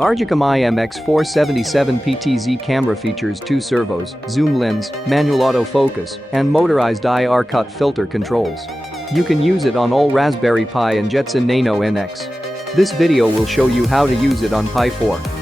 Arducam IMX477 PTZ camera features 2 servos, zoom lens, manual autofocus, and motorized IR cut filter controls. You can use it on all Raspberry Pi and Jetson Nano NX. This video will show you how to use it on Pi 4.